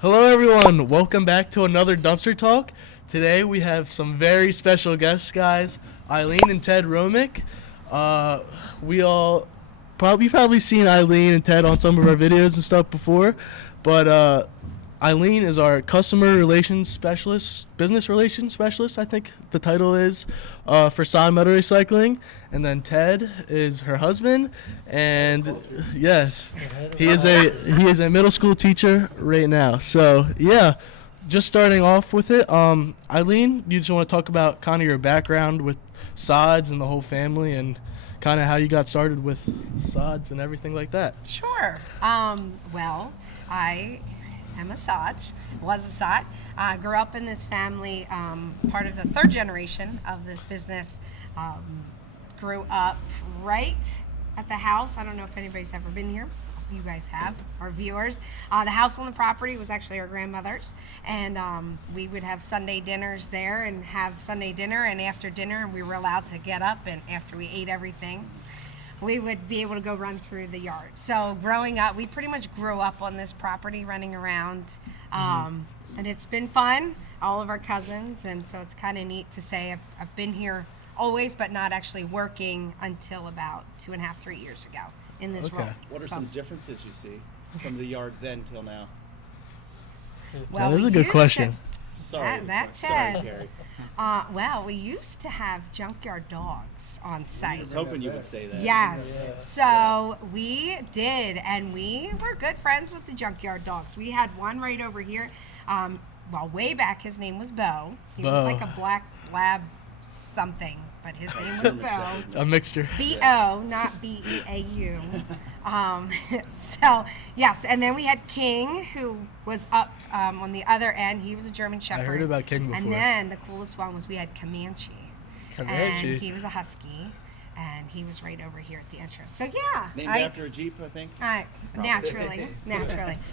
Hello everyone, welcome back to another Dumpster Talk. Today we have some very special guests, guys. Aileen and Ted Romich. You've probably seen Aileen and Ted on some of our videos and stuff before, but Aileen is our customer relations specialist, business relations specialist, I think the title is, for Sahd Metal Recycling. And then Ted is her husband, and yes, he is a middle school teacher right now. So yeah, just starting off with it. Aileen, you just want to talk about kind of your background with Sahds and the whole family, and kind of how you got started with Sahds and everything like that. Sure. Well, I am a Sahd, was a Sahd. Grew up in this family, part of the third generation of this business. Grew up right at the house. I don't know if anybody's ever been here. You guys have, our viewers. The house on the property was actually our grandmother's, and we would have Sunday dinners there and have Sunday dinner, and after dinner we were allowed to get up, and after we ate everything, we would be able to go run through the yard. So growing up, we pretty much grew up on this property running around, and it's been fun, all of our cousins, and so it's kind of neat to say I've been here always, but not actually working until about 2.5, 3 years ago in this role. What are some differences you see from the yard then till now? Well, that is a good question. Sorry, Ted. Carrie. Well, we used to have junkyard dogs on site. I was hoping you would say that. Yes. So we did, and we were good friends with the junkyard dogs. We had one right over here. Way back, his name was Bo. He was like a black lab something, but his name was Bo. A mixture. B-O, not B-E-A-U. So, yes, and then we had King, who was up on the other end. He was a German Shepherd. I heard about King before. And then the coolest one was we had Comanche. Comanche. And he was a Husky, and he was right over here at the entrance. So, yeah. Named after a Jeep, I think? Naturally.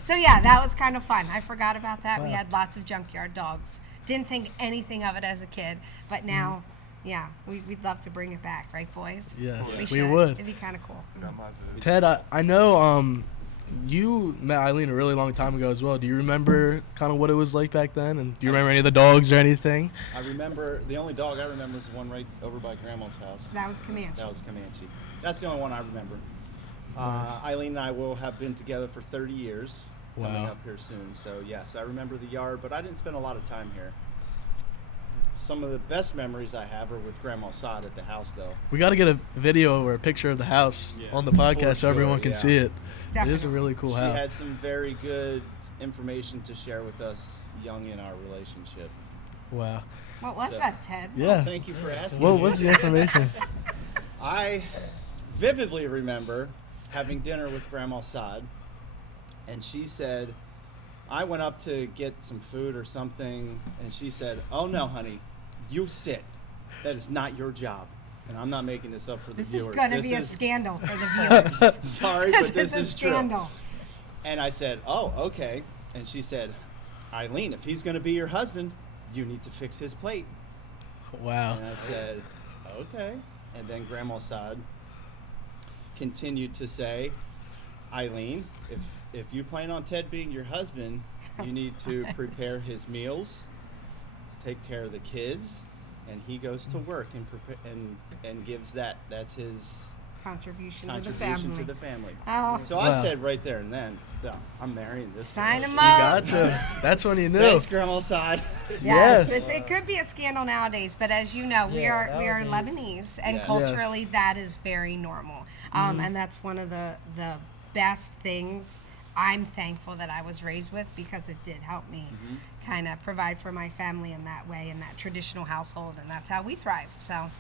So, yeah, that was kind of fun. I forgot about that. Wow. We had lots of junkyard dogs. Didn't think anything of it as a kid, but now... Yeah, we'd love to bring it back, right, boys? Yes, we would. It'd be kind of cool. Ted, I know you met Aileen a really long time ago as well. Do you remember kind of what it was like back then? And do you remember any of the dogs or anything? I remember, the only dog I remember is the one right over by Grandma's house. That was Comanche. That's the only one I remember. Aileen and I will have been together for 30 years, coming up here soon. So, yes, I remember the yard, but I didn't spend a lot of time here. Some of the best memories I have are with Grandma Sahd at the house, though. We got to get a video or a picture of the house on the podcast so everyone can see it. Definitely. It is a really cool house. She had some very good information to share with us young in our relationship. Wow. What was that, Ted? Yeah. Well, thank you for asking. What was the information? I vividly remember having dinner with Grandma Sahd, and she said, I went up to get some food or something, and she said, "Oh no, honey, you sit. That is not your job." And I'm not making this up for the viewers. This is going to be a scandal for the viewers. Sorry, but this is true. Scandal. And I said, "Oh, okay." And she said, "Aileen, if he's going to be your husband, you need to fix his plate." Wow. And I said, "Okay." And then Grandma Sahd continued to say, "Aileen, if you plan on Ted being your husband, you need to prepare his meals, take care of the kids, and he goes to work and gives that. That's his contribution to the family." Oh. So I said right there and then, I'm marrying this. Sign him You up. gotcha. That's when you knew. Thanks, Grandma Sahd. Yes, it could be a scandal nowadays, but as you know, we are Lebanese, and culturally that is very normal. And that's one of the best things I'm thankful that I was raised with, because it did help me kind of provide for my family in that way, in that traditional household, and that's how we thrive. So.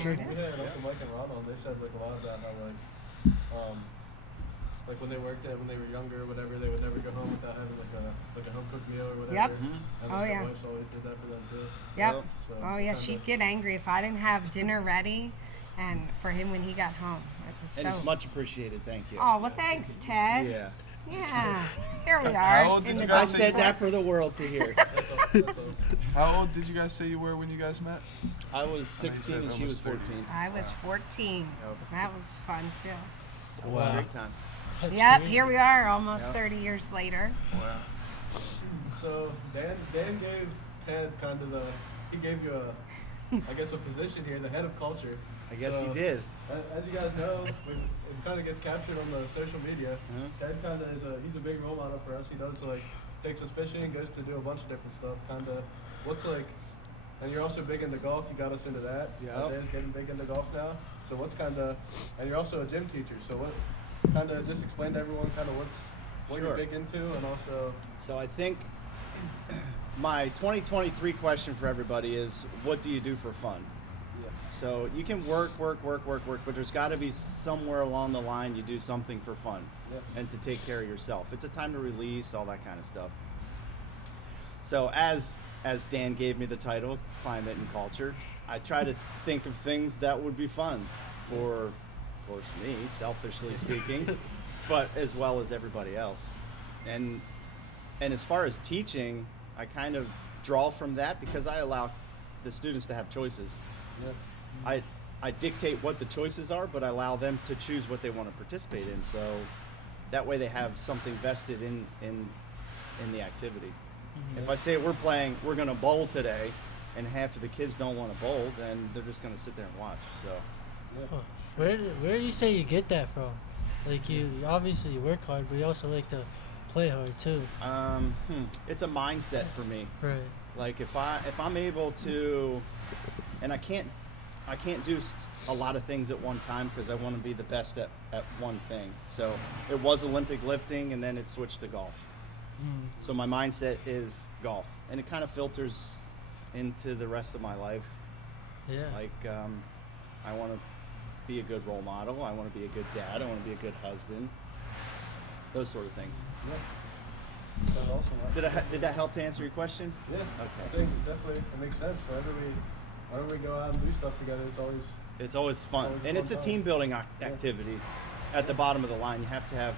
Sure. We had Uncle Mike and Ronald. They said like a lot about how like when they worked there when they were younger or whatever, they would never go home without having like a home cooked meal or whatever. Yep. And Oh yeah. Their wives always did that for them too. Yep. So Oh yeah, she'd get angry if I didn't have dinner ready, and for him when he got home. It was And it's much appreciated. Thank you. Oh well, thanks, Ted. Yeah. Yeah. Here we are. How old did you I guys said that for the world to hear. That's awesome. How old did you guys say you were when you guys met? I was 16 and she was 14. I was 14. That was fun too. It was a great time. Yep, here we are almost 30 years later. Wow. So Dan gave Ted kind of he gave you I guess a position here, the head of culture. I guess So, he did. As you guys know, it kind of gets captured on the social media. Mhm. Ted kind of he's a big role model for us. He does takes us fishing, goes to do a bunch of different stuff. Kind of and you're also big into golf. You got us into that. Yep. Dan's getting big into golf now. So and you're also a gym teacher. So what kind of just explain to everyone kind of what Sure. you're big into, and also. So I think my 2023 question for everybody is, what do you do for fun? Yeah. So you can work, but there's got to be somewhere along the line you do something for fun Yeah. and to take care of yourself. It's a time to release, all that kind of stuff. So as Dan gave me the title, Climate and Culture, I try to think of things that would be fun for, of course, me, selfishly speaking, but as well as everybody else. And as far as teaching, I kind of draw from that because I allow the students to have choices. Yeah. I dictate what the choices are, but I allow them to choose what they want to participate in. So that way they have something vested in the activity. If I say we're going to bowl today, and half of the kids don't want to bowl, then they're just going to sit there and watch. So Oh, where do you say you get that from? Like you obviously you work hard, but you also like to play hard too. it's a mindset for me. Right. Like if I'm able to, and I can't do a lot of things at one time because I want to be the best at one thing. So it was Olympic lifting, and then it switched to golf. So my mindset is golf, and it kind of filters into the rest of my life. Yeah. Like I want to be a good role model. I want to be a good dad. I want to be a good husband. Those sort of things. Yeah. That's awesome. Did that help to answer your question? Yeah. Okay. I think definitely it makes sense. Whenever we go out and do stuff together, it's always. It's always fun, always a and fun it's a time. team building activity. At the bottom of the line, you have to have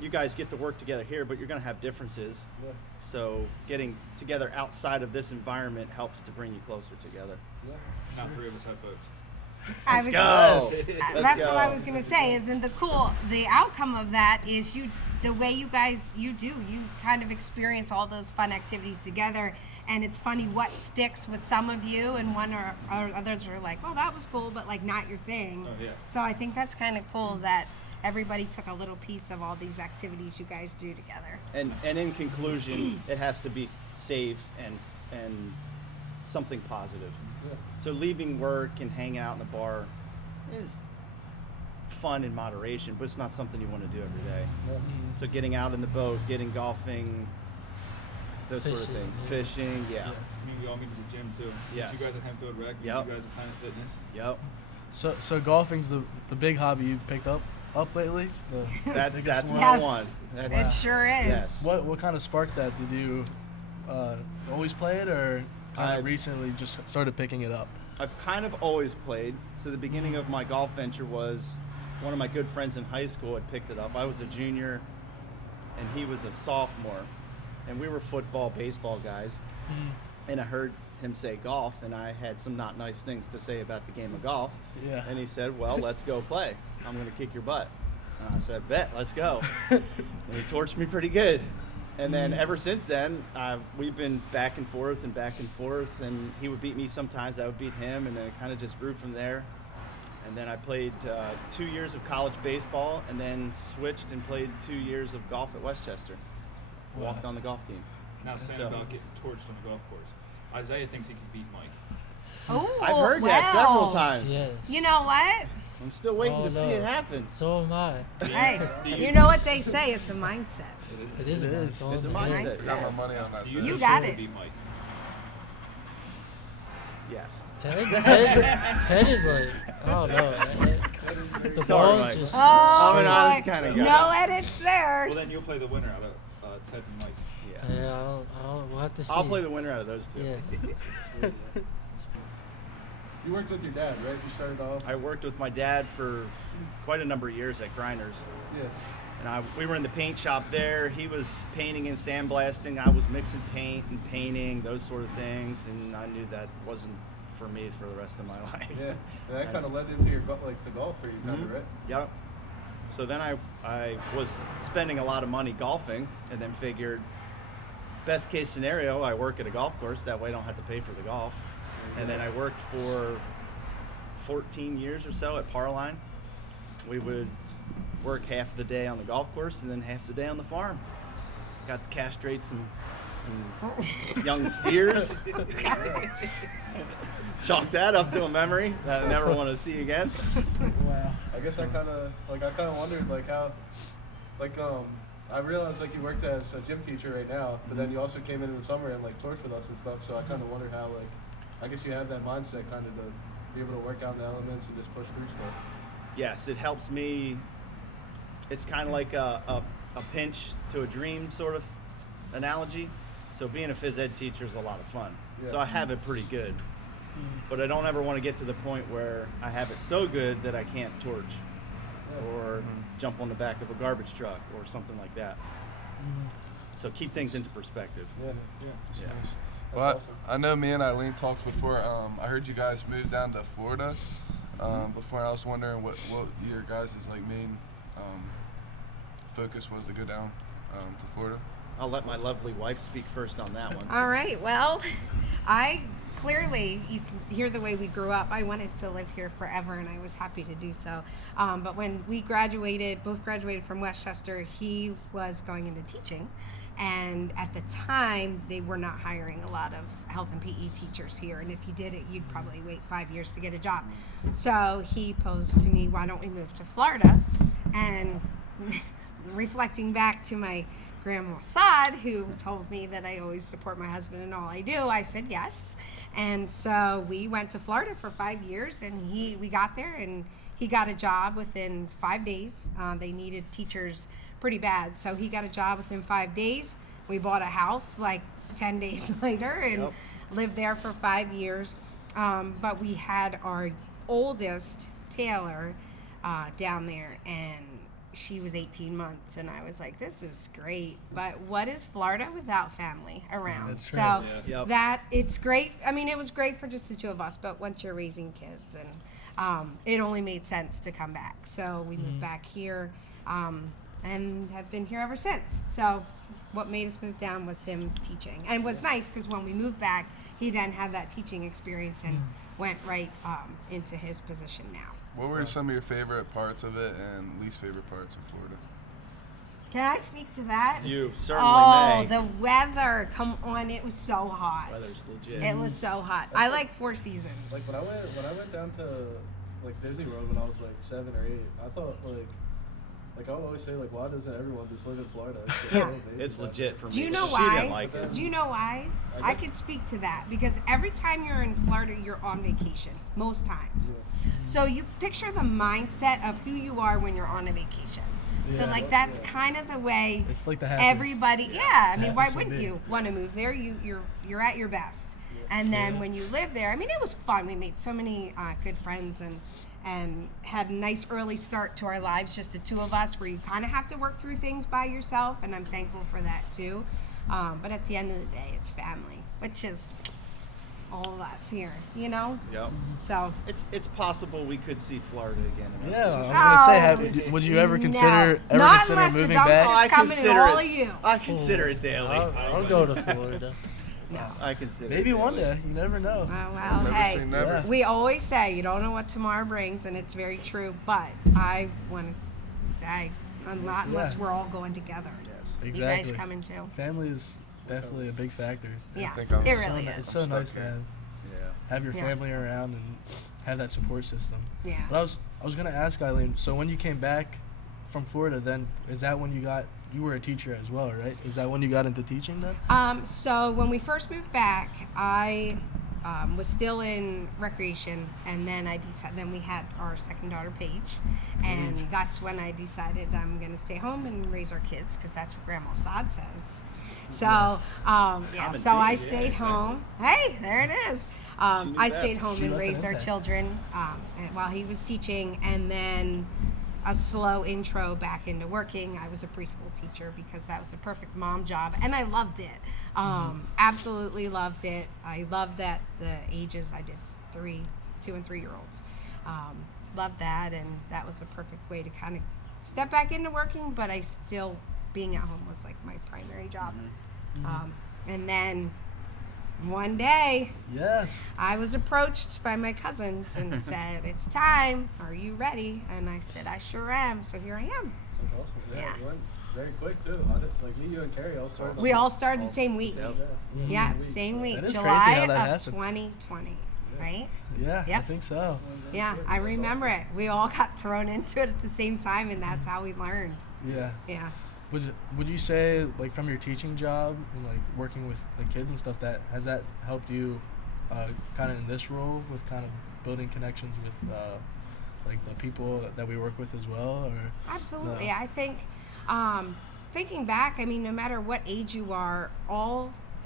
you guys get to work together here, but you're going to have differences. Yeah. So getting together outside of this environment helps to bring you closer together. Yeah. Not three of us have boats. I was- Let's That's go. what I was gonna say. Is then the outcome of that is the way you kind of experience all those fun activities together, and it's funny what sticks with some of you, and one or others are like, well, that was cool, but like not your thing. Oh, yeah. So I think that's kind of cool that everybody took a little piece of all these activities you guys do together. And in conclusion, it has to be safe and something positive. Yeah. So leaving work and hanging out in the bar is fun in moderation, but it's not something you want to do every day. Yeah. So getting out in the boat, getting golfing, those sort of Fishing, things. yeah. Fishing, yeah. I mean, we all meet at the gym too. Yes. Meet you guys at Hempfield Rec. Meet Yep. you guys at Planet Fitness. Yep. So golfing's the big hobby you picked up lately. That's biggest what one? I want. It That's, sure is. yes. What kind of sparked that? Did you always play it, or kind I've- of recently just started picking it up? I've kind of always played. So the beginning of my golf venture was one of my good friends in high school had picked it up. I was a junior and he was a sophomore, and we were football, baseball guys. And I heard him say golf, and I had some not nice things to say about the game of golf. Yeah. And he said, well, let's go play. I'm going to kick your butt. And I said, bet, let's go. And he torched me pretty good. And then ever since then, we've been back and forth, and he would beat me sometimes, I would beat him, and then it kind of just grew from there. And then I played 2 years of college baseball, and then switched and played 2 years of golf at Westchester. Walked on the golf team. Now saying So- about getting torched on the golf course. Isaiah thinks he can beat Mike. Oh, I've heard that several well. times. Yes. You know what? I'm still waiting Oh, to see no. it happen. So am I. Hey, Do you know what they say? It's a mindset. It is. It a is. mindset. It's a Yeah. mindset. I got my money on that. Do side. You think got can it. beat Mike? Yes. Ted is like, oh no. The Sorry, ball's Mike. just. Oh, I'm an boy. honest kinda guy. No edits there. Well, then you'll play the winner out of Ted and Mike. Yeah. Yeah, I don't. We'll have to see. I'll play the winner out of those two. Yeah. You worked with your dad, right? You started off. I worked with my dad for quite a number of years at Grinders. Yeah. And we were in the paint shop there. He was painting and sandblasting. I was mixing paint and painting, those sort of things. And I knew that wasn't for me for the rest of my life. Yeah. And that kind of led into your to golf for you, kind of, Mhm. right? Yep. So then I was spending a lot of money golfing, and then figured best case scenario, I work at a golf course. That way I don't have to pay for the golf. And then I worked for 14 years or so at Parline. We would work half the day on the golf course and then half the day on the farm. Got to castrate some young steers. Chalk that up to a memory that I never want to see again. Wow. I guess I kind of wondered like how, like I realized like you worked as a gym teacher right now, but then you also came in the summer and like torched with us and stuff. So I kind of wondered how like, I guess you have that mindset kind of to be able to work out in the elements and just push through stuff. Yes, it helps me. It's kind of like a pinch to a dream sort of analogy. So being a phys ed teacher is a lot of fun. Yeah. So I have it pretty good. But I don't ever want to get to the point where I have it so good that I can't torch or jump on the back of a garbage truck or something like that. So keep things into perspective. Yeah. Yeah. Well, That's awesome. I know me and Aileen talked before. I heard you guys moved down to Florida. Before, I was wondering what your guys' like main focus was to go down to Florida. I'll let my lovely wife speak first on that one. All right. Well, clearly, you can hear the way we grew up. I wanted to live here forever, and I was happy to do so. But when we both graduated from Westchester, he was going into teaching. And at the time, they were not hiring a lot of health and PE teachers here. And if you did it, you'd probably wait 5 years to get a job. So he posed to me, why don't we move to Florida? And reflecting back to my grandma Sahd, who told me that I always support my husband in all I do, I said yes. And so we went to Florida for 5 years, and we got there, and he got a job within 5 days. They needed teachers pretty bad, so he got a job within 5 days. We bought a house like 10 days later and lived there for 5 years. But we had our oldest, Taylor, down there, and she was 18 months, and I was like, this is great, but what is Florida without family around? That's true. So Yep. that it's great. I mean, it was great for just the two of us, but once you're raising kids, and it only made sense to come back. So we moved back here, and have been here ever since. So what made us move down was him teaching, and it was nice because when we moved back, he then had that teaching experience and went right into his position now. What were some of your favorite parts of it and least favorite parts of Florida? Can I speak to that? You certainly Oh, may. the weather! Come on, it was so hot. Weather's legit. It was so hot. I like 4 seasons. Like when I went down to like Disney World when I was like 7 or 8, I thought like I would always say like, why doesn't everyone just live in Florida? It's so amazing It's down legit for me. Do you know She why? didn't like it. Do you know why? I could speak to that because every time you're in Florida, you're on vacation, most times. So you picture the mindset of who you are when you're on a vacation. So Yeah. like that's kind of the way It's like the happiest. everybody. Yeah, I mean, why So wouldn't big. you want to move there? You're at your best. And then when you live there, I mean, it was fun. We made so many good friends and had a nice early start to our lives, just the two of us, where you kind of have to work through things by yourself, and I'm thankful for that too. But at the end of the day, it's family, which is all of us here, you know? Yep. So, It's possible we could see Florida again. Yeah, I was gonna say, would you ever consider Not unless the moving dumpster's back? I coming in consider all it. of you. I consider it daily. I'll go to Florida. No. I consider Maybe it one daily. day. You never know. Well, Never hey, say never. Yeah. we always say you don't know what tomorrow brings, and it's very true. But I want to say, not unless Yeah. we're all going together. Yes. You guys Exactly. coming too? Family is definitely a big factor. Yeah, think I'm it so really So is. it's so stuck nice to here. have your Yeah. family around and have that support system. Yeah. But I was gonna ask Aileen. So when you came back from Florida, then is that when you were a teacher as well, right? Is that when you got into teaching then? So when we first moved back, I was still in recreation, and then Then we had our second daughter, Paige, and that's when I decided I'm going to stay home and raise our kids because that's what Grandma Sahd says. So Common so I theme, yeah, stayed exactly. home. Hey, there it is. She knew I best. stayed home She and left an raised our impact. children while he was teaching, and then a slow intro back into working. I was a preschool teacher because that was the perfect mom job, and I loved it. Absolutely loved it. I loved that the ages I did 2 and 3 year olds. Loved that, and that was a perfect way to kind of step back into working, but I still being at home was like my primary job. And then one day, Yes. I was approached by my cousins and said, "It's time. Are you ready?" And I said, "I sure am." So here I am. That's awesome. Yeah, Yeah. you went very quick too. Like me, you, and Carrie all started. We all started the same week. Yep. Yeah, same week. That is crazy July how that of happened. 2020, right? Yeah, I Yep. think so. Yeah, I remember it. We all got thrown into it at the same time, and that's how we learned. Yeah. Yeah. Would you say, like, from your teaching job and like working with the kids and stuff, that has that helped you kind of in this role with kind of building connections with like the people that we work with as well? Or Absolutely. No. I think, thinking back, I mean, no matter what age you are,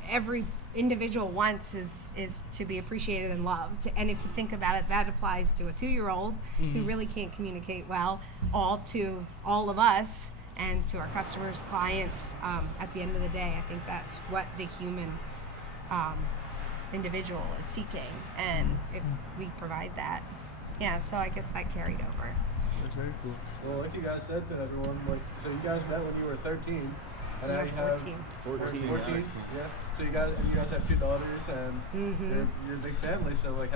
every individual wants is to be appreciated and loved. And if you think about it, that applies to a 2-year-old who really can't communicate well, to all of us, and to our customers, clients. At the end of the day, I think that's what the human individual is seeking. And if we provide that, yeah, so I guess that carried over. That's very cool. Well, like you guys said to everyone, like, so you guys met when you were 13, and now Yeah, you have 14. 14. Yeah. So you guys have 2 daughters, and you're a big family. So like,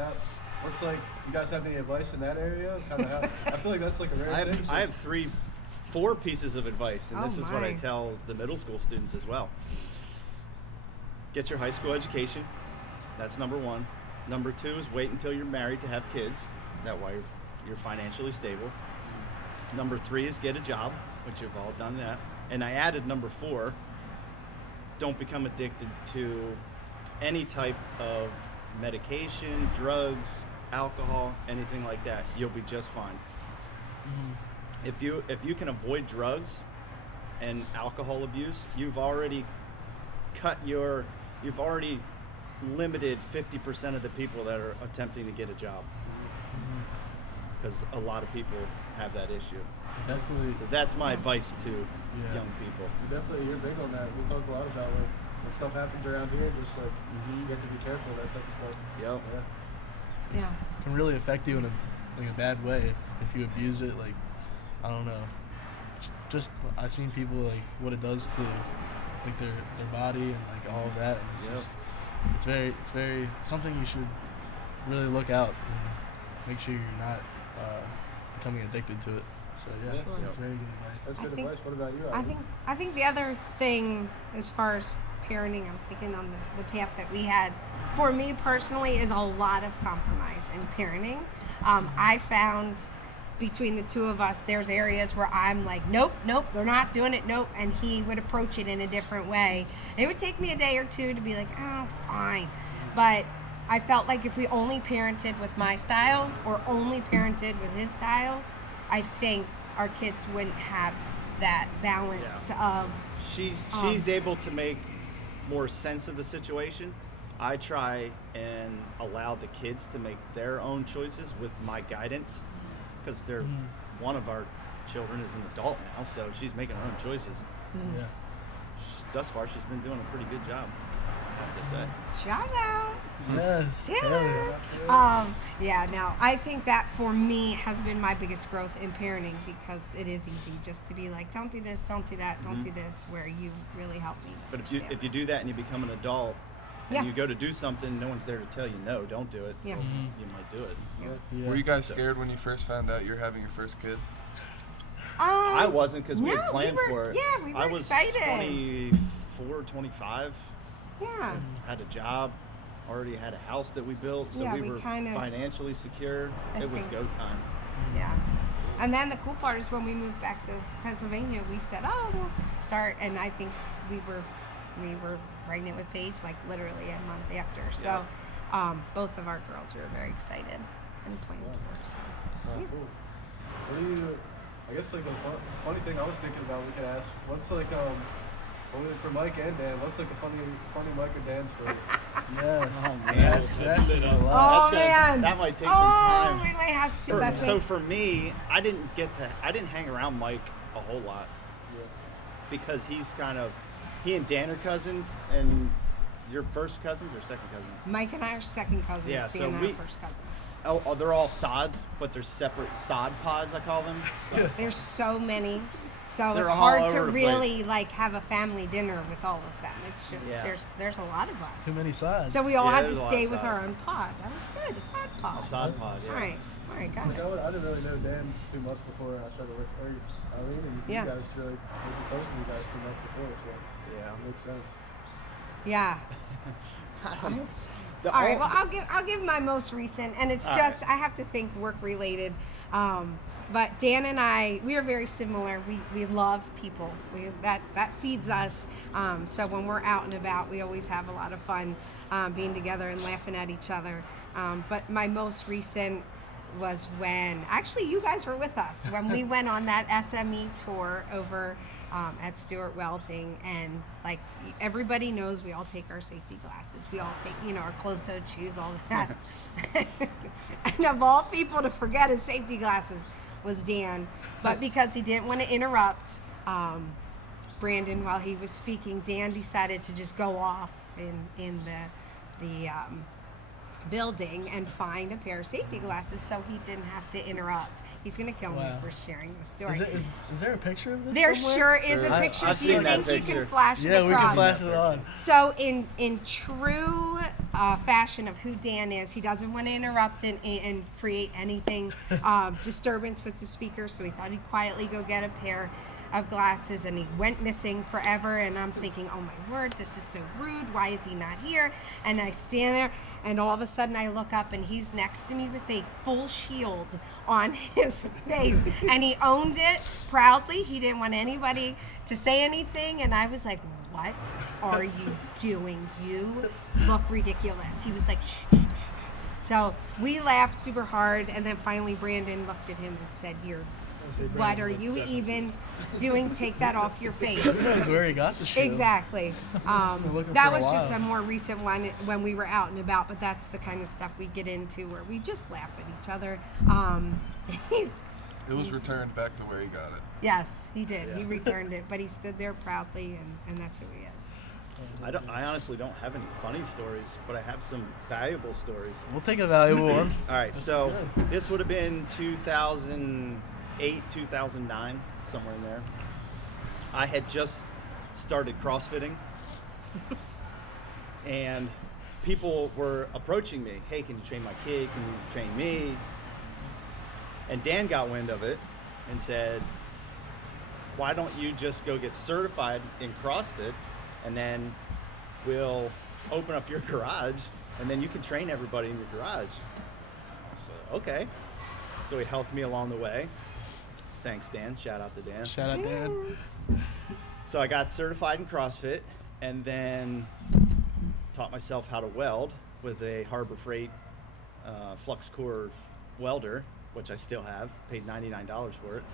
what's like? You guys have any advice in that area? Kind of how? I feel like that's like a rare thing. I have 4 pieces of advice, and Oh, this is what I my. tell the middle school students as well. Get your high school education. That's number 1. Number 2 is wait until you're married to have kids. That way you're financially stable. Number 3 is get a job, which you've all done that. And I added number 4, don't become addicted to any type of medication, drugs, alcohol, anything like that. You'll be just fine. If you can avoid drugs and alcohol abuse, you've already limited 50% of the people that are attempting to get a job, because a lot of people have that issue. Definitely. So that's my advice to young people. You're big on that. We talked a lot about like when stuff happens around here, just like you have to be careful of that type of stuff. Yep. Yeah. Yeah. It can really affect you in a bad way if you abuse it. Like, I don't know. Just I've seen people like what it does to like their body and like all of that, and it's Yep. just it's very something you should really look out and make sure you're not becoming addicted to it. So yeah, Sure. it's very good advice. That's I good think- advice. What about you? I think the other thing, as far as parenting, I'm thinking on the path that we had, for me personally, is a lot of compromise in parenting. I found between the two of us, there's areas where I'm like, nope, we're not doing it, nope, and he would approach it in a different way. It would take me a day or 2 to be like, oh, fine, but I felt like if we only parented with my style or only parented with his style, I think our kids wouldn't have that balance of She's able to make more sense of the situation. I try and allow the kids to make their own choices with my guidance, because they're one of our children is an adult now, so she's making her own choices. Yeah. Thus far, she's been doing a pretty good job, I have to say. shout out. Yes. Taylor. Yeah, no, I think that for me has been my biggest growth in parenting, because it is easy just to be like, don't do this, don't do that, don't do this, where you really help me. But understand. if you do that and you become an adult, and Yeah. you go to do something, no one's there to tell you no, don't do it. Yeah. Well, you might do it. Yeah. Were you guys scared when you first found out you're having your first kid? I wasn't, because we no, had planned we were- for it. yeah, we I were was excited. 24, 25, Yeah. had a job, already had a house that we built, so Yeah, we we were kinda- financially secure. I It was think- go time. Yeah. And then the cool part is when we moved back to Pennsylvania, we said, oh, we'll start. And I think we were pregnant with Paige, like literally a month after. So both of our girls were very excited and planned for. So. Yeah. Cool. What do you? I guess like a funny thing I was thinking about. We could ask. What's like only for Mike and Dan? What's like a funny Mike or Dan story? Yes. Oh, man. That's a lot. Oh, That's man. that might take some time. We might have to. So for me, I didn't hang around Mike a whole lot, because he and Dan are cousins, and your first cousins or second cousins? Mike and I are second cousins. Yeah, Dan so and I we- are first cousins. Oh, they're all sods, but they're separate sod pods, I call them. There's so many. So They're it's all hard over to the really like have a family dinner with all of them. It's just Yeah. there's a lot of us. Too many sides. So we all Yeah, had there's to a lot stay of with sides. our own pod. That was good. A side pod. Sahd pod, yeah. All right, got Like, it. I didn't really know Dan too much before I started working. Aileen and Yeah. you guys really wasn't close to you guys too much before, so Yeah. it makes sense. Yeah. The All right. ol- Well, I'll give my most recent, and it's All just right. I have to think work related. But Dan and I, we are very similar. We love people. That feeds us. So when we're out and about, we always have a lot of fun being together and laughing at each other. But my most recent was when actually you guys were with us when we went on that SME tour over at Stewart Welding, and like everybody knows, we all take our safety glasses, we all take our closed-toed shoes, all of that. And of all people to forget his safety glasses was Dan, but because he didn't want to interrupt Brandon while he was speaking, Dan decided to just go off in the building and find a pair of safety glasses so he didn't have to interrupt. He's gonna kill me Wow. for sharing the story. Is there a picture of this? There somewhere? sure is a I've picture. Do you seen that think you picture. can flash it Yeah, we can across? flash it on. So in true fashion of who Dan is, he doesn't want to interrupt and create anything disturbance with the speaker. So he thought he'd quietly go get a pair of glasses, and he went missing forever. And I'm thinking, oh my word, this is so rude. Why is he not here? And I stand there, and all of a sudden I look up, and he's next to me with a full shield on his face, and he owned it proudly. He didn't want anybody to say anything, and I was like, what are you doing? You look ridiculous. He was like, shh, shh, shh. So we laughed super hard, and then finally Brandon looked at him and said, what are you even doing? Take that off your face. This is where he got the shield. Exactly. been looking That for a was just while. a more recent one when we were out and about, but that's the kind of stuff we get into where we just laugh at each other. He's It was returned back to where he got it. Yes, he did. He Yeah. returned it, but he stood there proudly, and that's who he is. I honestly don't have any funny stories, but I have some valuable stories. We'll take a valuable one. All right, This is so good. this would have been 2008, 2009, somewhere in there. I had just started CrossFitting, and people were approaching me. Hey, can you train my kid? Can you train me? And Dan got wind of it and said, why don't you just go get certified in CrossFit, and then we'll open up your garage, and then you can train everybody in your garage. So, okay. So he helped me along the way. Thanks, Dan. Shout out to Dan. Shout out Dan. So I got certified in CrossFit, and then taught myself how to weld with a Harbor Freight flux core welder, which I still have. Paid $99 for it.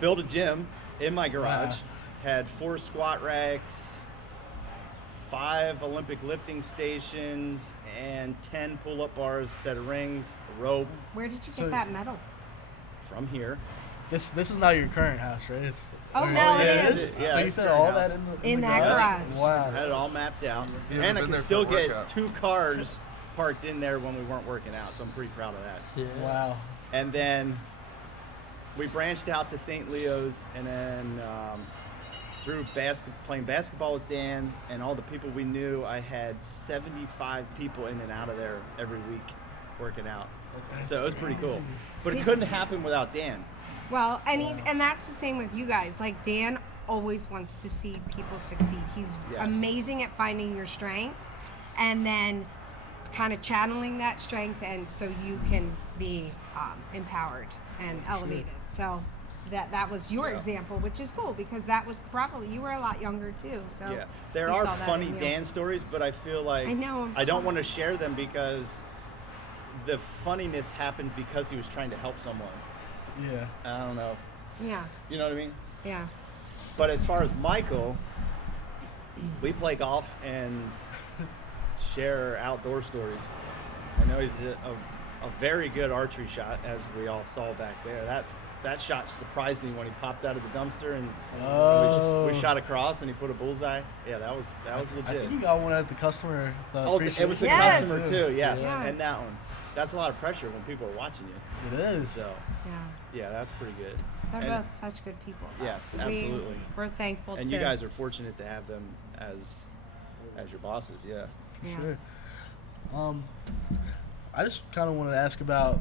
Built a gym in my garage. Wow. Had 4 squat racks, 5 Olympic lifting stations, and 10 pull-up bars, a set of rings, a rope Where did you So- get that medal? from here. This is not your current house, right? It's Oh, or- no, it yeah, is. Yeah, so you it's fit current all house. that in In the that garage. Wow. I had it all mapped out. You And haven't I been could there for still a get workout. 2 cars parked in there when we weren't working out, so I'm pretty proud of that. Yeah. Wow. And then we branched out to St. Leo's, and then through playing basketball with Dan and all the people we knew, I had 75 people in and out of there every week working out. So it was pretty cool. But it couldn't happen without Dan. Well, and that's the same with you guys. Like Dan always wants to see people succeed. He's Yes. amazing at finding your strength, and then kind of channeling that strength, and so you can be empowered and elevated. So that was your Yeah. example, which is cool because that was probably you were a lot younger too. So Yeah, there we are saw that funny in you. Dan stories, but I feel like I know, I'm I don't fun. want to share them because the funniness happened because he was trying to help someone. Yeah. I don't know. Yeah, You know what I mean? yeah. But as far as Michael, we play golf and share outdoor stories. I know he's a very good archery shot, as we all saw back there. That shot surprised me when he popped out of the dumpster and Oh. we shot across and he put a bullseye. Yeah, that was I legit. think you got one at the customer. Oh, it was a Yes. customer too, yes, Yeah. and that one. that's a lot of pressure when people are watching you. It is. So Yeah. yeah, that's pretty good. They're And- both such good people. Yes, absolutely. We're thankful And to. you guys are fortunate to have them as your bosses. Yeah. For Yeah. sure. I just kind of wanted to ask about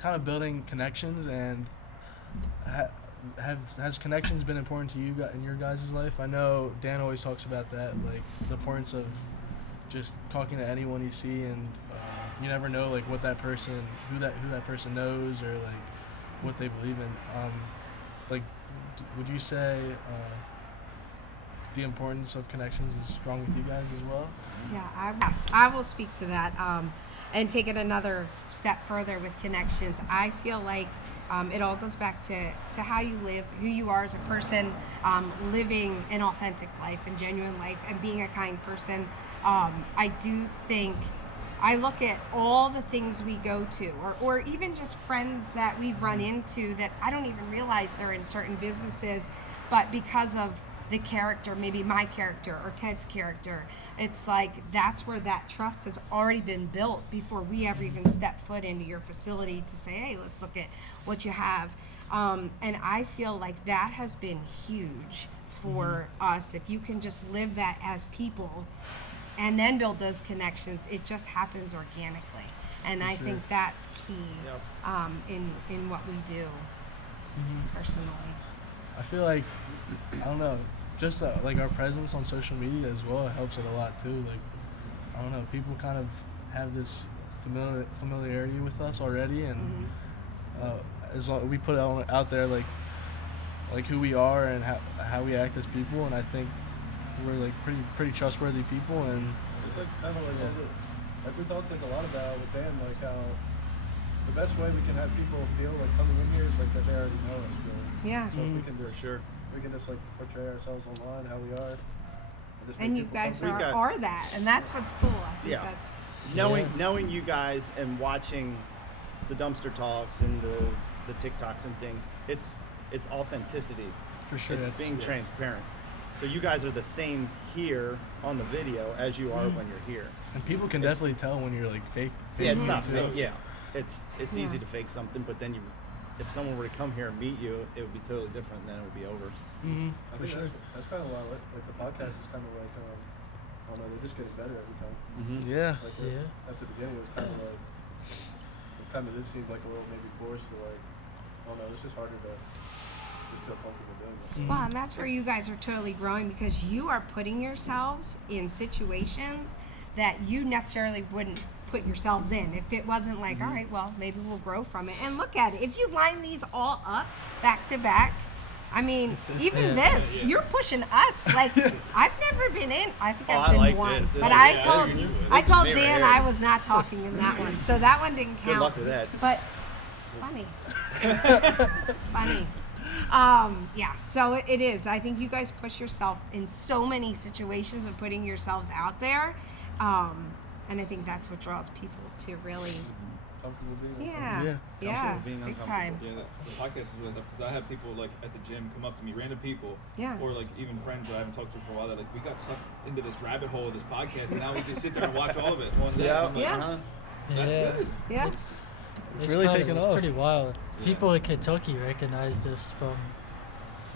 kind of building connections, and has connections been important to you in your guys' life? I know Dan always talks about that, like the importance of just talking to anyone you see, and you never know like what that person, who that person knows, or like what they believe in. Like, would you say the importance of connections is strong with you guys as well? Yeah, yes, I will speak to that and take it another step further with connections. I feel like it all goes back to how you live, who you are as a person, living an authentic life and genuine life, and being a kind person. I do think I look at all the things we go to, or even just friends that we've run into that I don't even realize they're in certain businesses, but because of the character, maybe my character or Ted's character, it's like that's where that trust has already been built before we ever even step foot into your facility to say, hey, let's look at what you have. And I feel like that has been huge for us. If you can just live that as people and then build those connections, it just happens organically. And I think that's key in what we do personally. I feel like, I don't know, just like our presence on social media as well helps it a lot too. Like, I don't know, people kind of have this familiarity with us already, and as long we put it out there like who we are and how we act as people, and I think we're like pretty trustworthy people. And It's like kind of like we talked like a lot about with Dan, like how the best way we can have people feel like coming in here is like that they already know us really. Yeah. So if we can For sure. we can just like portray ourselves online how we are. Just make And you people guys comfortable. are that, and that's what's cool. I think Yeah. that's Knowing you guys and watching the dumpster talks and the TikToks and things, it's authenticity. for sure, It's that's being transparent. So you guys are the same here on the video as you are when you're here. and people can it's- definitely tell when you're like fake. Yeah, it's faking not it, too. fake. Yeah, it's Yeah. easy to fake something, but then if someone were to come here and meet you, it would be totally different. Then it would be over. I For think sure. that's kind of why like the podcast is kind of like I don't know, they're just getting better every time. Yeah. Like Yeah. at the beginning, it was kind of like this seemed like a little maybe forced to like I don't know. It's just harder to just feel comfortable doing it. well, and that's where you guys are totally growing, because you are putting yourselves in situations that you necessarily wouldn't put yourselves in if it wasn't like, all right, well, maybe we'll grow from it. And look at it. If you line these all up back to back, I mean, even Yeah. this, you're pushing us. Like, I've never been in. I think Oh, I've I been like one, this. This but is- I yeah, told this is- I this is told me right Dan here. I was not talking in that one, so that one didn't count. Good luck with that. But funny. Funny. Yeah, so it is. I think you guys push yourself in so many situations of putting yourselves out there. And I think that's what draws people to really, Comfortable being. yeah, Yeah. Being big uncomfortable. time. Yeah, the podcast is really tough because I have people like at the gym come up to me, random people, Yeah. or like even friends that I haven't talked to for a while. That like we got sucked into this rabbit hole of this podcast, and now we just sit there and watch all of it one day. Yeah. I'm like, Yeah. That's Yeah. good. Yeah. It's really taken it's off. pretty wild. Yeah. People in Kentucky recognized us from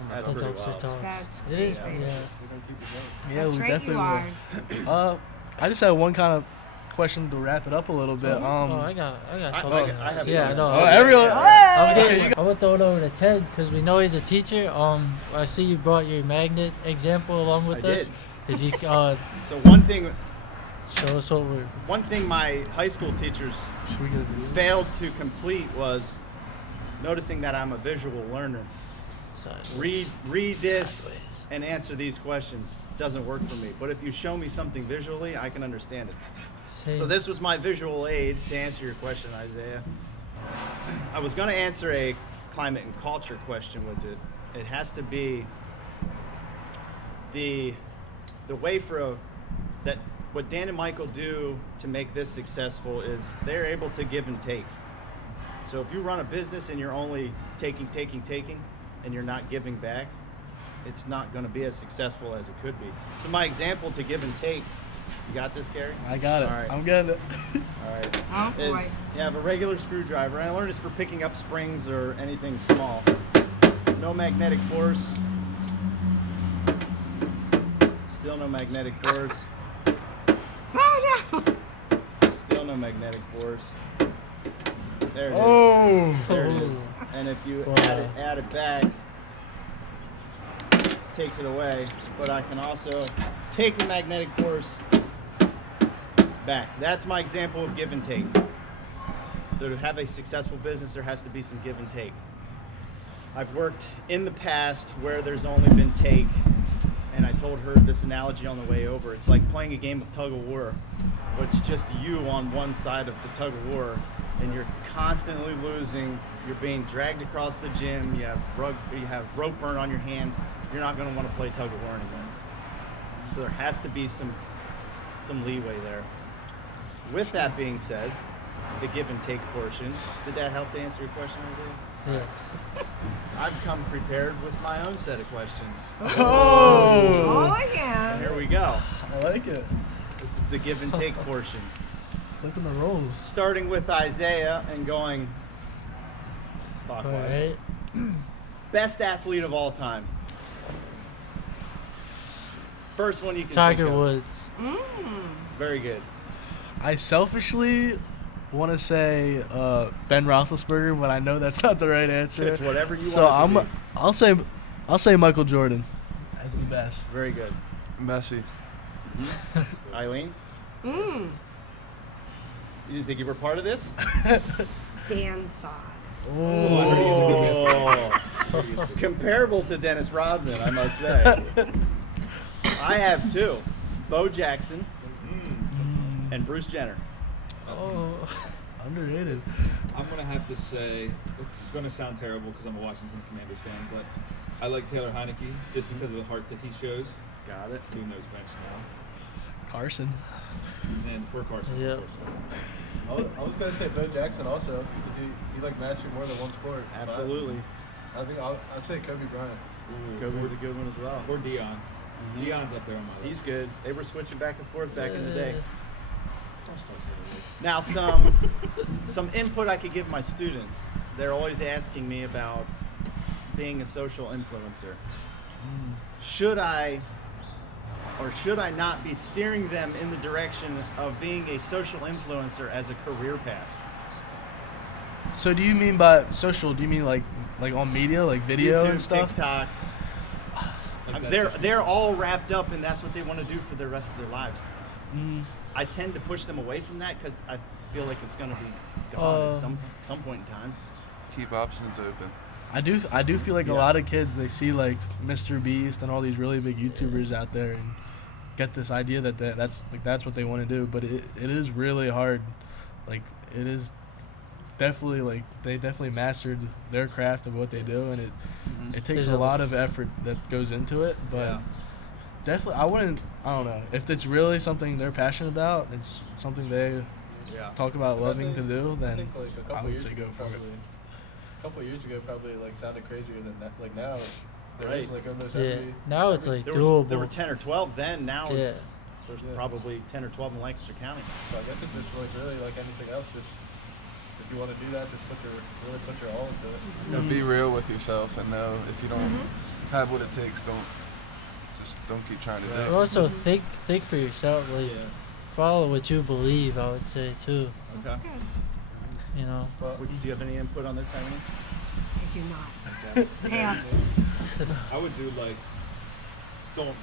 That's the pretty dumpster wild. talks. That's It is, crazy. yeah. We're gonna keep it going. Yeah, That's we right, definitely you will. are. I just have one kind of question to wrap it up a little bit. Oh, I got something. I have Yeah, something. no. Oh, everyone. I'm gonna throw it over to Ted because we know he's a teacher. I see you brought your magnet example along with I us. did. If you So one thing show us what we're. my high school teachers Should we get a video? failed to complete was noticing that I'm a visual learner. Sorry. Read this Sideways. and answer these questions doesn't work for me. But if you show me something visually, I can understand it. So this was my visual aid to answer your question, Isaiah. I was going to answer a climate and culture question with it. It has to be the way that what Dan and Michael do to make this successful is they're able to give and take. So if you run a business and you're only taking, and you're not giving back, it's not going to be as successful as it could be. So my example to give and take, you got this, Gary? I got it. All right. I'm getting it. All right. Oh, boy. You have a regular screwdriver. I learned this for picking up springs or anything small. No magnetic force. Still no magnetic force. Oh, no. Still no magnetic force. There it is. Oh. There it is. And if you Wow. add it back, takes it away. But I can also take the magnetic force back. That's my example of give and take. So to have a successful business, there has to be some give and take. I've worked in the past where there's only been take, and I told her this analogy on the way over. It's like playing a game of tug of war, but it's just you on one side of the tug of war, and you're constantly losing. You're being dragged across the gym. You have rope burn on your hands. You're not going to want to play tug of war anymore. So there has to be some leeway there. With that being said, the give and take portion. Did that help to answer your question, Isaiah? Yes. I've come prepared with my own set of questions. Oh, And yeah. here we go. I like it. This is the give and take portion. Flipping the rolls. Starting with Isaiah and going All clockwise. right. Best athlete of all time. First one you can Tiger think of. Woods. Very good. I selfishly want to say Ben Roethlisberger, but I know that's not the right answer. It's whatever you so want it to be. I'll say Michael Jordan as the best. Very good. Messi. Eileen, Mm. you didn't think you were part of this? Dan Sahd. Oh. Comparable to Dennis Rodman, I must say. I have two. Bo Jackson and Bruce Jenner. Oh, underrated. I'm gonna have to say it's gonna sound terrible because I'm a Washington Commanders fan, but I like Taylor Heineke just because of the heart that he shows. Got it. Who knows bench now? Carson. And for Carson, Yeah. of course. I was gonna say Bo Jackson also because he like mastered more than one sport. But Absolutely. I think I'll say Kobe Bryant. Kobe's a good one as well. Or Dion. Dion's up there on my list. He's good. They were switching back and forth back in the day. Don't start with it. Now, some input I could give my students. They're always asking me about being a social influencer. Should I or should I not be steering them in the direction of being a social influencer as a career path? So do you mean by social? Do you mean like on media, like video YouTube, and stuff? TikTok. Like that's They're just- they're all wrapped up, and that's what they want to do for the rest of their lives. Mm, I tend to push them away from that because I feel like it's going to be gone at some point in time. Keep options open. I do feel like a Yeah. lot of kids, they see like Mr. Beast and all these really big YouTubers out there and get this idea that that's what they want to do, but it is really hard. Like it is definitely like they definitely mastered their craft of what they do, and it takes There's a a- lot of effort that goes into it, but Yeah. definitely I don't know if it's really something they're passionate about, it's something they Yeah. talk about loving to do, I then think like a I couple would years say ago go for it. probably. A couple years ago probably like sounded crazier than that. Like now, there is Right. like almost Yeah. every. Now it's like There doable. were 10 or 12 then. Now Yeah. there's Yeah. probably 10 or 12 in Lancaster County. So I guess it's just like really like anything else. Just if you want to do that, just really put your all into it. You know, be real with yourself and know if you don't have what it takes, don't keep trying to do But it. also think for yourself. Like Yeah. follow what you believe. I would say too. Okay. You know. Do you have any input on this, Eileen? I do not. Pass. I would do like, don't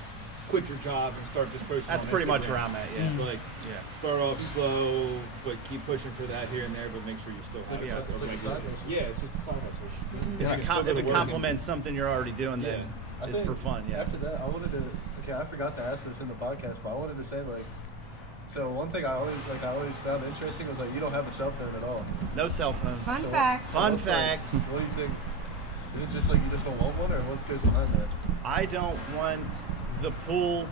quit your job and start just posting. That's on pretty much Instagram. where I'm at, yeah. Like, Yeah. start off slow, but keep pushing for that here and there, but make sure you still have Like a a side- it's like a regular- side hustle. Yeah, it's just a side hustle. If, You it, can still go if to it work complements something you're already doing, then I it's think for fun, yeah. After that, I wanted to. Okay, I forgot to ask this in the podcast, but I wanted to say like. So one thing I always found interesting was like you don't have a cell phone at all. No cell phone. Fun So- fact. Fun What's, like, fact. What do you think? Is it just like you just don't want one, or what goes behind that? I don't want the pull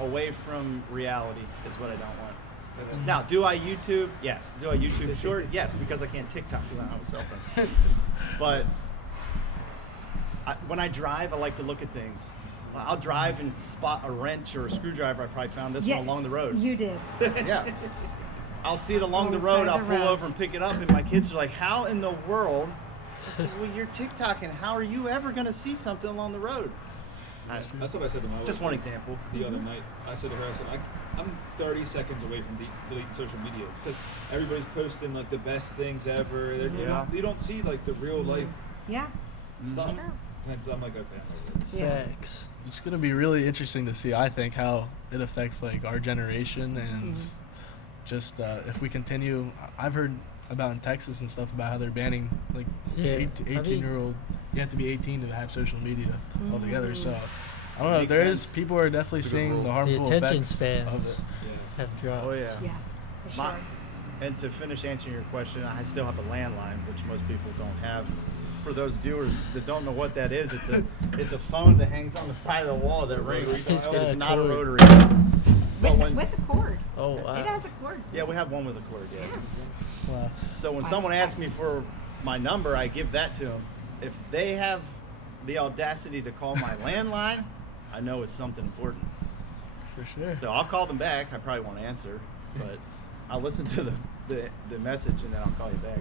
away from reality is what I don't want. That's- Now, do I YouTube? Yes. Do I YouTube short? Yes, because I can't TikTok without a cell phone. But when I drive, I like to look at things. I'll drive and spot a wrench or a screwdriver. I probably found this one along the road. You did. Yeah. I'll see it along the Alongside road. I'll the pull road. over and pick it up, and my kids are like, "How in the world?" I said, well, you're TikToking. How are you ever gonna see something along the road? That's what I said to my Just wife one example. the other night. I said to her, I said, I'm 30 seconds away from deleting social media. It's because everybody's posting like the best things ever. You don't see like the real life Yeah. stuff. Sure. And so I'm like, okay, I'm over it. Yeah. Facts. It's gonna be really interesting to see. I think how it affects like our generation and just if we continue. I've heard about in Texas and stuff about how they're banning like Yeah, 18-year-old. You have to be 18 to have social media altogether. So I don't know. Makes There sense. is people are definitely It's a good seeing rule. the The harmful attention effects spans of it. have dropped. Oh yeah. Yeah. For My- sure. And to finish answering your question, I still have a landline, which most people don't have. For those viewers that don't know what that is, it's a phone that hangs on the side of the wall that rings. It's got It's a not a cord. rotary. But when, With a cord. Oh, wow. It has a cord. yeah, we have one with a cord. Yeah. Wow. So when someone asks me for my number, I give that to them. If they have the audacity to call my landline, I know it's something important. For sure. So I'll call them back. I probably won't answer, but I'll listen to the message and then I'll call you back.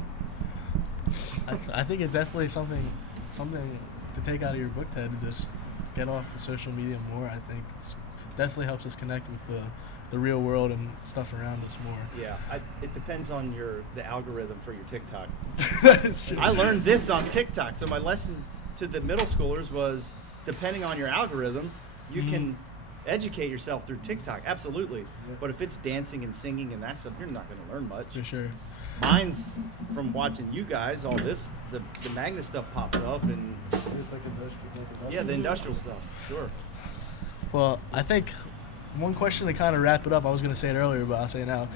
I think it's definitely something to take out of your book, Ted, to just get off of social media more. I think it's definitely helps us connect with the real world and stuff around us more. Yeah, it depends on the algorithm for your TikTok. That's true. I learned this on TikTok. So my lesson to the middle schoolers was, depending on your algorithm, you can educate yourself through TikTok. Absolutely. But if it's dancing and singing and that stuff, you're not going to learn much. For sure. Mine's from watching you guys. All this, the Magnet stuff popped up, and It's like industrial. yeah, the industrial stuff. Sure. Well, I think one question to kind of wrap it up, I was going to say it earlier, but I'll say it now.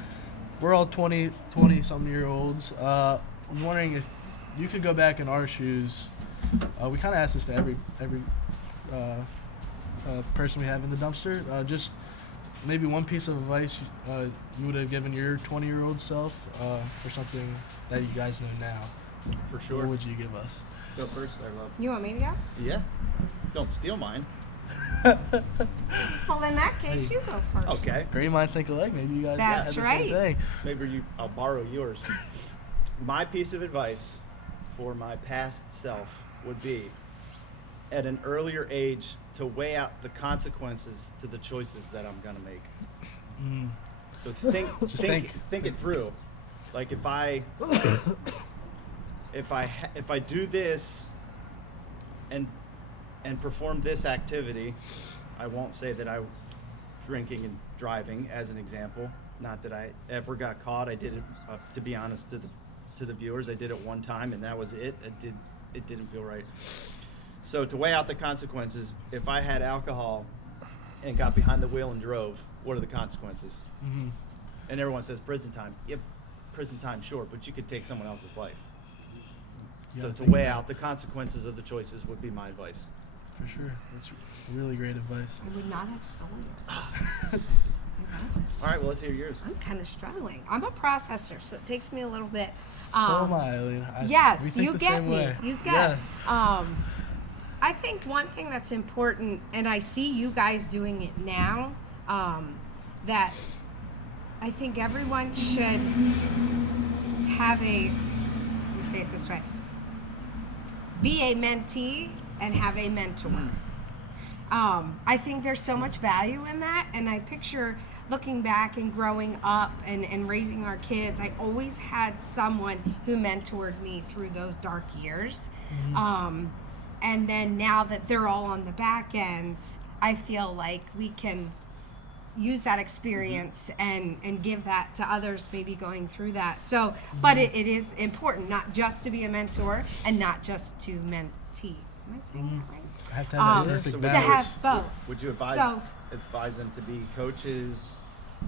We're all 20-something-year-olds. I was wondering if you could go back in our shoes. We kind of ask this to every person we have in the dumpster. Just maybe one piece of advice you would have given your 20-year-old self for something that you guys know now. For sure. What would you give us? Go first, I love. You want me to go? Yeah. Don't steal mine. Well, in that case, you go first. Okay. Great minds think alike. Maybe you guys That's had the right. same thing. Maybe I'll borrow yours. My piece of advice for my past self would be, at an earlier age, to weigh out the consequences to the choices that I'm gonna make. Mm. So Just think it through. Like if I do this and perform this activity, I won't say that I drinking and driving as an example. Not that I ever got caught. I did it, to be honest, to the viewers, I did it one time and that was it. It didn't feel right. So to weigh out the consequences, if I had alcohol and got behind the wheel and drove, what are the consequences? Mm-hmm. And everyone says prison time. Yeah, prison time, sure, but you could take someone else's life. You So gotta to think weigh about out the consequences of the choices would be my advice. For sure. That's really great advice. I would not have stolen yours. I wasn't. All right, well, let's hear yours. I'm kind of struggling. I'm a processor, so it takes me a little bit. So am I, Aileen. We Yes, think you the get same me. way. You get. I think one thing that's important, and I see you guys doing it now, that I think everyone should have a, let me say it this way, be a mentee and have a mentor. I think there's so much value in that, and I picture looking back and growing up and raising our kids, I always had someone who mentored me through those dark years. And then now that they're all on the back end, I feel like we can use that experience and give that to others maybe going through that. So, but it is important not just to be a mentor and not just to mentee. Am I saying that right? I have to have that So perfect would To balance. you- have both. Would you advise So- them to be coaches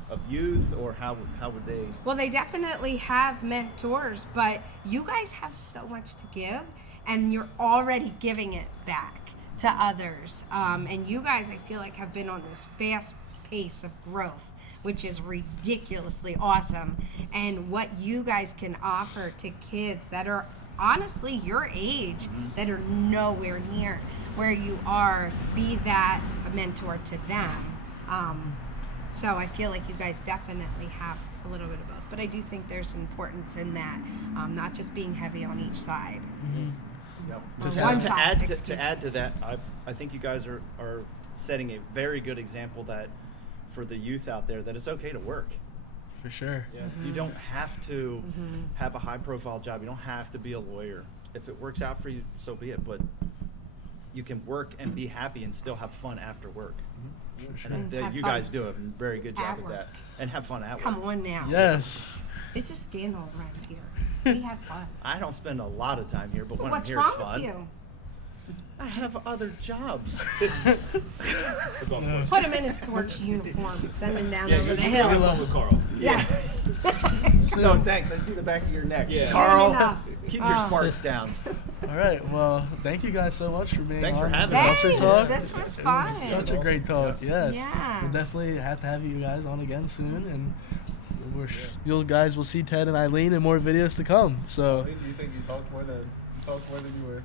of youth, or how would they? Well, they definitely have mentors, but you guys have so much to give, and you're already giving it back to others. And you guys, I feel like, have been on this fast pace of growth, which is ridiculously awesome. And what you guys can offer to kids that are honestly your age, that are nowhere near where you are, be that a mentor to them. So I feel like you guys definitely have a little bit of both. But I do think there's importance in that, not just being heavy on each side. Yep. Or To, one to side, add excuse to me. add to that, I think you guys are setting a very good example that for the youth out there that it's okay to work. For sure. Yeah. You don't have to have a high profile job. You don't have to be a lawyer. If it works out for you, so be it. But you can work and be happy and still have fun after work. And And that have you fun guys do a very good job at at work. that. And have fun at work. Come on now. Yes. It's just scandal around here. We have fun. I don't spend a lot of time here, but when What's I'm here, wrong it's fun. with you? I have other jobs. The golf course. Put him in his torch uniform. Send him down Yeah, over you the have hill. fun with Carl. Yeah. No, thanks. I see the back of your neck. Yeah. Carl, enough. keep your sparks down. All right. Well, thank you guys so much for being Thanks for on having the us. Dumpster Thanks. Talk. This was It fun. such a great talk. Yes. Yeah. We'll definitely have to have you guys on again soon, and you guys will see Ted and Aileen in more videos to come. So. Do you think you talked more than you were?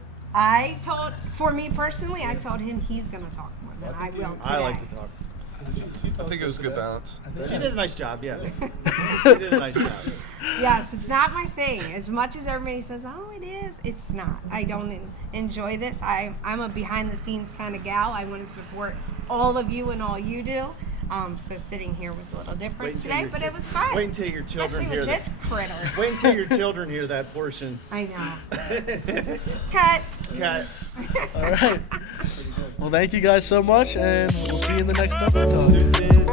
For me personally, I told him he's going to talk more than I will today. I like to talk. I think it was a good balance. She did a nice job, yeah. She did a nice job. Yes, it's not my thing. As much as everybody says, oh, it is, it's not. I don't enjoy this. I'm a behind-the-scenes kind of gal. I want to support all of you and all you do. So sitting here was a little different until today, your but ki- it was fun. Wait until your children Especially hear with that. this critter. Wait until your children hear that portion. I know. Cut. Got All right. Well, thank you guys so much, and we'll see you in the next Dumpster Talk. Deuces.